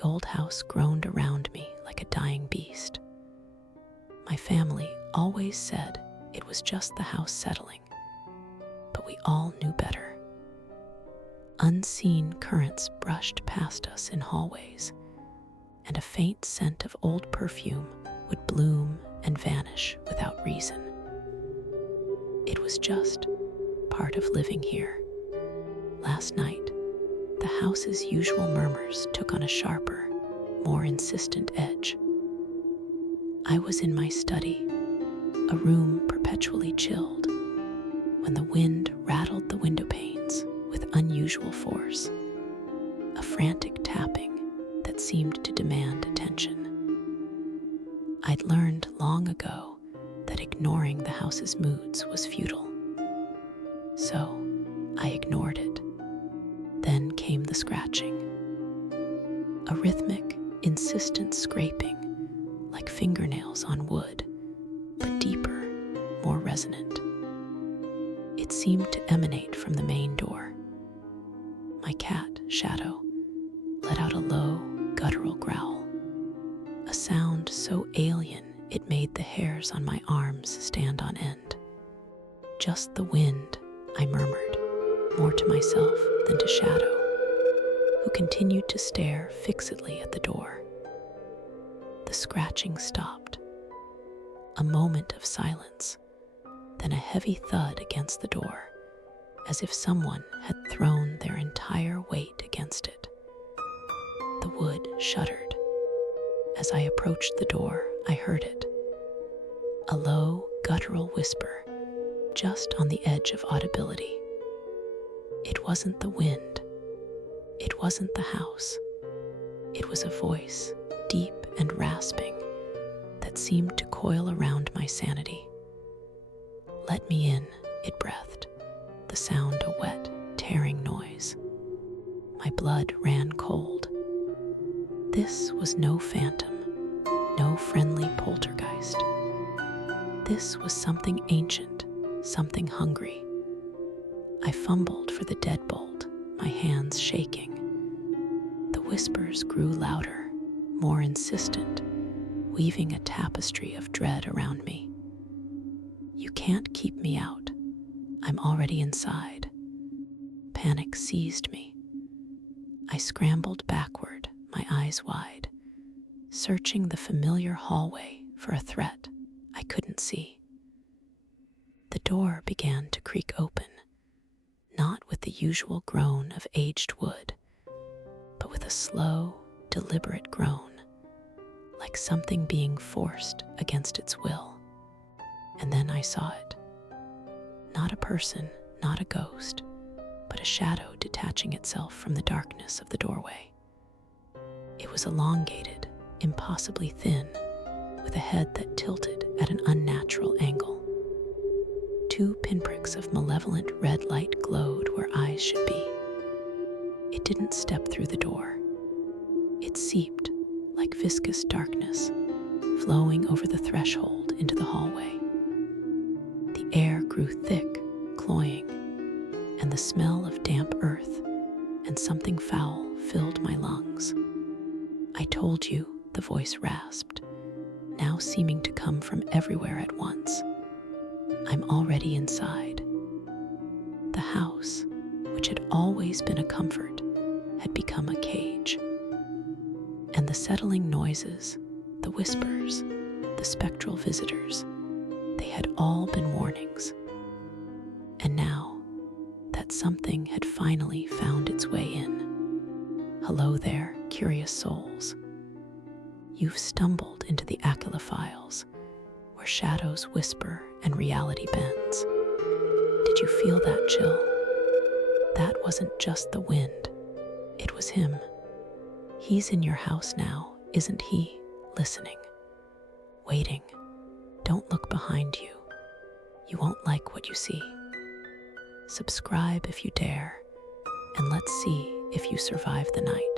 The old house groaned around me like a dying beast. My family always said it was just the house settling, but we all knew better. Unseen currents brushed past us in hallways, and a faint scent of old perfume would bloom and vanish without reason. It was just part of living here. Last night, the house's usual murmurs took on a sharper, more insistent edge. I was in my study, a room perpetually chilled, when the wind rattled the window panes with unusual force, a frantic tapping that seemed to demand attention. I'd learned long ago that ignoring the house's moods was futile. So I ignored it. Then came the scratching. A rhythmic, insistent scraping, like fingernails on wood, but deeper, more resonant. It seemed to emanate from the main door. My cat, Shadow, let out a low, guttural growl, a sound so alien it made the hairs on my arms stand on end. Just the wind, I murmured, more to myself than to Shadow, who continued to stare fixedly at the door. The scratching stopped. A moment of silence, then a heavy thud against the door, as if someone had thrown their entire weight against it. The wood shuddered. As I approached the door, I heard it. A low, guttural whisper, just on the edge of audibility. It wasn't the wind. It wasn't the house. It was a voice, deep and rasping, that seemed to coil around my sanity. "Let me in," it breathed, the sound a wet, tearing noise. My blood ran cold. This was no phantom, no friendly poltergeist. This was something ancient, something hungry. I fumbled for the deadbolt, my hands shaking. The whispers grew louder, more insistent, weaving a tapestry of dread around me. "You can't keep me out. I'm already inside." Panic seized me. I scrambled backward, my eyes wide, searching the familiar hallway for a threat I couldn't see. The door began to creak open, not with the usual groan of aged wood, but with a slow, deliberate groan, like something being forced against its will. And then I saw it. Not a person, not a ghost, but a shadow detaching itself from the darkness of the doorway. It was elongated, impossibly thin, with a head that tilted at an unnatural angle. 2 pinpricks of malevolent red light glowed where eyes should be. It didn't step through the door. It seeped like viscous darkness, flowing over the threshold into the hallway. The air grew thick, cloying, and the smell of damp earth and something foul filled my lungs. "I told you," the voice rasped, now seeming to come from everywhere at once. "I'm already inside." The house, which had always been a comfort, had become a cage. And the settling noises, the whispers, the spectral visitors, they had all been warnings. And now, that something had finally found its way in. Hello there, curious souls. You've stumbled into the Aquila Files, where shadows whisper and reality bends. Did you feel that chill? That wasn't just the wind. It was him. He's in your house now, isn't he? Listening. Waiting. Don't look behind you. You won't like what you see. Subscribe if you dare, and let's see if you survive the night.